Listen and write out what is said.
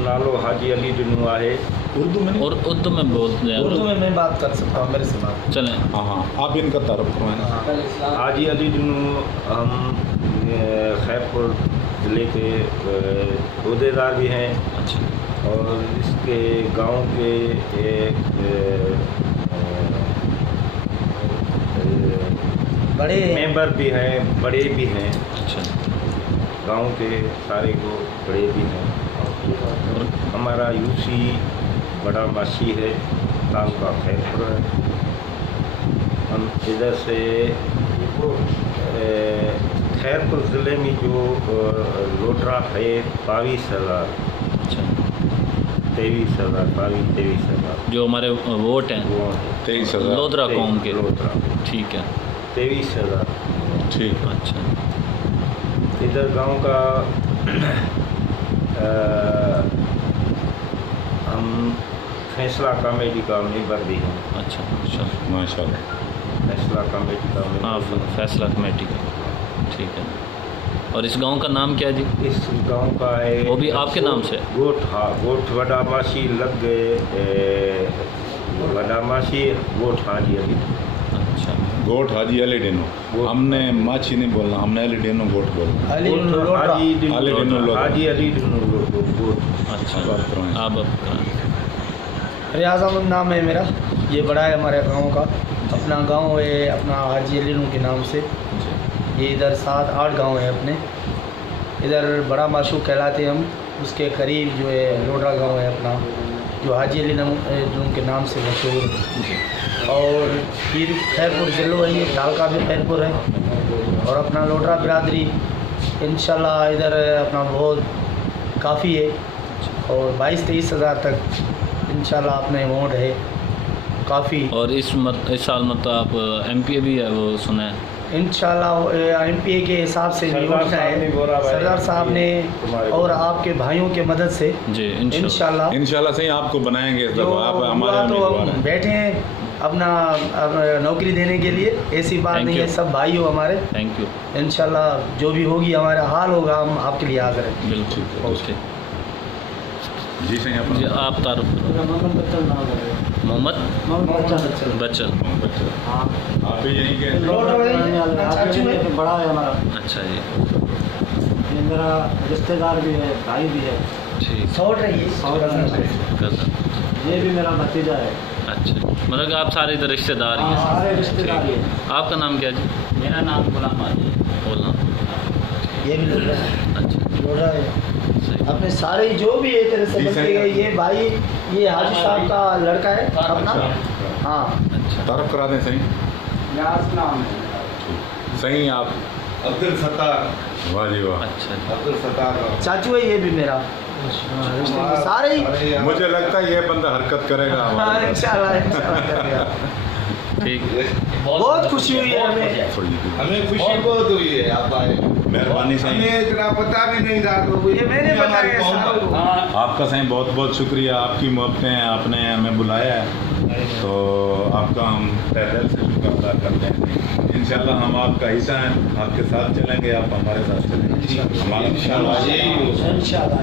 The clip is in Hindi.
नालो हाजी अली डिनू है। उर्दू में और उर्दू में बोलते हैं। उर्दू में मैं बात कर सकता हूँ, मेरे से बात चलें। हाँ हाँ, आप इनका तारुफ करवाएं। हाजी अली डिनू हम खैरपुर ज़िले के अहदेदार भी हैं। अच्छा। और इसके गांव के एक बड़े मेंबर भी हैं, बड़े भी हैं। अच्छा। गांव के सारे को बड़े भी हैं। हमारा यूसी बड़ा मासी है, तालुका खैरपुर है। हम इधर से खैरपुर ज़िले में जो लोटरा है 22,000, अच्छा। 23,000, 23,000 जो हमारे वोट हैं वो 23,000 लोधरा कौम के। लोटरा ठीक है। 23,000। ठीक। अच्छा। इधर गांव का हम फैसला कमेटी का मेंबर भी हैं। अच्छा। अच्छा। माशाल्लाह। फैसला कमेटी का हाँ, मेंबर। फैसला कमेटी का। ठीक है। और इस गांव का नाम क्या है जी? इस गांव का है वो भी आपके नाम से? गोठ। हाँ, गोठ वडामाशी लग गए। वडामाशी गोठ हाजी अली। अच्छा। गोट हाजी अली डिनो। हमने माची नहीं बोलना, हमने अली डिनो गोट बोलना। अली लोटरा। हाजी अली डिनो लोटरा। हाजी अली डिनो गोठ। अच्छा। बात करवाएं। आप रियाज अहमद नाम है मेरा। ये बड़ा है हमारे गांव का। अपना गांव है अपना हाजी अली के नाम से। ये इधर 7-8 गांव है अपने। इधर बड़ा माशूक कहलाते हैं हम। उसके करीब जो है लोडरा गांव है अपना, जो हाजी अली के नाम से मशहूर है। और फिर खैरपुर ज़िला है, ये तालका भी खैरपुर है। और अपना लोडरा बिरादरी इंशाल्लाह इधर अपना बहुत काफ़ी है। और 22-23 हज़ार तक इंशाल्लाह अपने वोट है काफ़ी। और इस साल मतलब आप एमपीए भी है वो सुना है? इंशाल्लाह एमपीए के हिसाब से भी उठना है सरदार साहब ने और आपके भाइयों के मदद से जी। इंशाल्लाह इंशाल्लाह से ही आपको बनाएंगे इस जो दफा। आप हुआ हमारे तो उम्मीदवार हम हैं। बैठे हैं अपना नौकरी देने के लिए। ऐसी बात Thank नहीं you. है, सब भाई हो हमारे। Thank you. इंशाल्लाह जो भी होगी हमारा हाल होगा, हम आपके लिए हाजिर हैं। बिल्कुल। ओके जी सही जी। अपना आप तारुफ मोहम्मद बच्चन। आप भी यहीं के? बड़ा है हमारा। अच्छा जी। ये मेरा रिश्तेदार भी है, भाई भी है। ठीक। सौट रही है। कज़न। ये भी मेरा भतीजा है। अच्छा, मतलब कि आप सारे इधर रिश्तेदार ही हाँ, हैं? सारे रिश्तेदार ही ठीक। हैं। आपका नाम क्या है जी? मेरा नाम गुलाम आजी। बोलना। ये भी लोड रहा है। अच्छा। लोड रहा है। सही। अपने सारे जो भी एक तरह से जी, बच्चे सही। गए, ये भाई ये हाजी साहब का लड़का है अपना। हाँ अच्छा। तारुफ करा दें। सही यास नाम है। सही। आप अब्दुल सत्तार। वाह जी वाह। अच्छा। अब्दुल सत्तार चाचू है ये भी मेरा। सारे ही मुझे लगता है ये बंदा हरकत करेगा हाँ, हमारे पास। इंशाल्लाह करेगा। ठीक। बहुत खुशी हुई है हमें। हमें खुशी बहुत हुई है आप आए। मेहरबानी सही। हमें इतना पता भी नहीं था तो ये मैंने बताया है सारों को। आपका सही बहुत बहुत शुक्रिया। आपकी मोहब्बतें आपने हमें बुलाया है तो आपका हम तहे दिल से शुक्र अदा करते हैं। इंशाल्लाह हम आपका हिस्सा हैं, आपके साथ चलेंगे, आप हमारे साथ चलेंगे। हमारा इंशाल्लाह। इंशाल्लाह।